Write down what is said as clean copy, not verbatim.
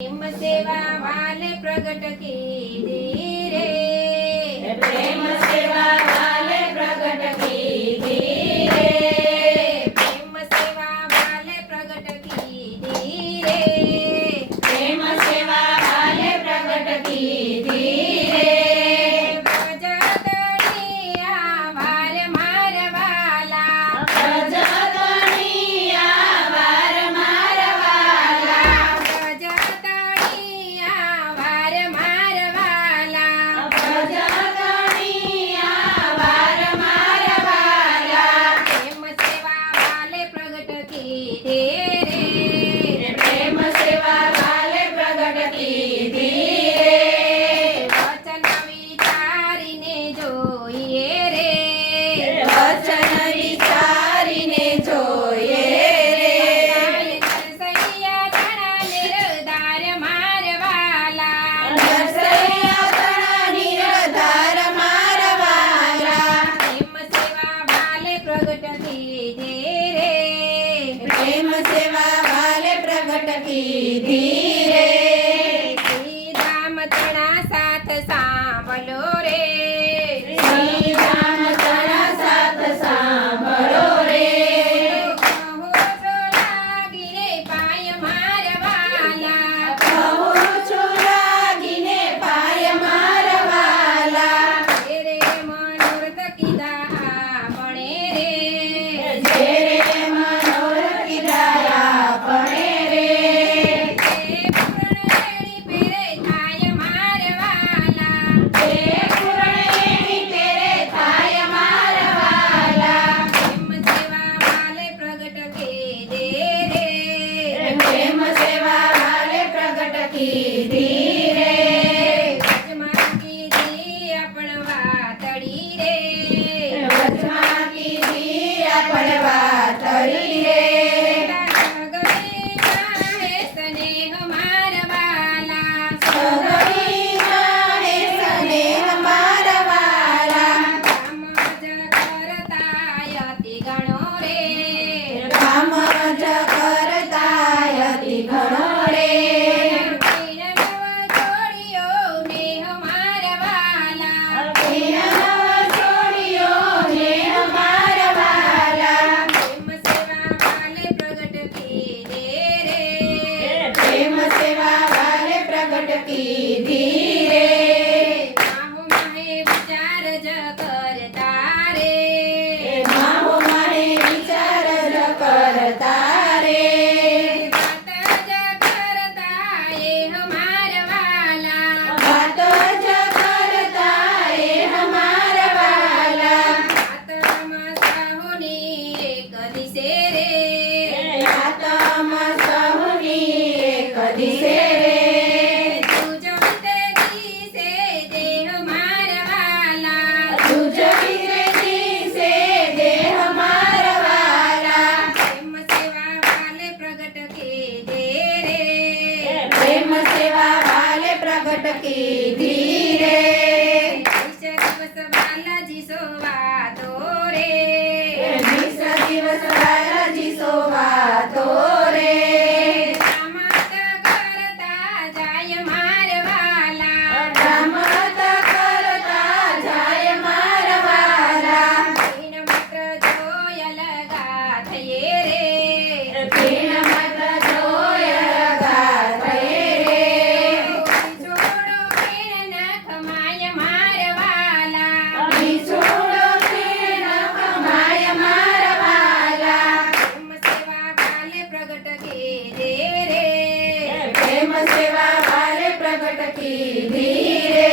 प्रेम सेवा वाले प्रगट कीधी रे, प्रेम सेवा वाले प्रगट कीधी रे, प्रेम सेवा वाले प्रगट कीधी रे, प्रेम सेवा वाले प्रगट कीधी रे, प्रजतनिया वार मारवाला, प्रजतनिया वार मारवाला, प्रजतनिया वार मारवाला, प्रजतनिया वार मारवाला, प्रेम सेवा वाले प्रगट कीधी रे, प्रेम सेवा वाले प्रगट कीधी रे, વચન વિચારીને જોઈએ રે, વચન વિચારીને જોઈએ રે, નરસૈયા તણા નિર્ધાર મારવાલા, નરસૈયા તણા નિરધાર મારવાલા, પ્રેમ સેવા વાલે પ્રગટ કીધે રે, પ્રેમ સેવા વાલે પ્રગટ કીધી રે, શ્રીરામ તણા સાથ સાંભળો રે, શ્રી રામ તણા સાથ સાંભળો રે, કહો છો લાગીને પાય મારવાલા, કહું છું લાગીને પાય મારવાલા, રે મનોરથ કીધા આપણે રે, જે રે મનોરથ કીધા આપણે રે, એ પૂર્ણેણી પેરે થાય મારવાલા, તે પૂર્ણેની તેરે થાય મારવાલા, પ્રેમ સેવા વાલે પ્રગટ કીધે રે, પ્રેમ સેવા વાલે પ્રગટ કીધી રે, વચમાં કીધી આપણ વાતડી રે, વચમાં કીધી આપણે વાતડી રે, સગડી જાણે સ્નેહ મારવાલા, સગડી જાણે સ્નેહ મારવાલા, કામ જ કરતા અતિ ગણો રે, કામ જ કરતા અતિ ઘણો રે, પીરનવ છોડ્યો નેહ મારવાલા, પ્રેમ સેવા વાલે પ્રગટ કીધી રે, માહો માહે વિચાર જ કરતા રે, વાત જ કરતા એ હમારવાલા, આતમ સહુની એક દિશે રે, તુજ વિજે દિશે દેહ મારવાલા, પ્રેમ સેવા વાલે પ્રગટ કીધી રે, બાલાજી સોવાતો રે, 20 દિવસ બાલાજી સોવાતો રે, રમત કરતા જાય મારવાલા, રમત કરતા જાય મારવાલા, ભીણ માત્ર જોય લગા થયે રે, ભીણ માત્ર જોય લગા થયે રે, છોડો ભીણ નખ માય મારવાલા, વિછોડો ભીણ કમાય મારવાલા, પ્રેમ સેવા વાલે પ્રગટ કીધે રે, પ્રેમ સેવા વાલે પ્રગટ કીધી રે,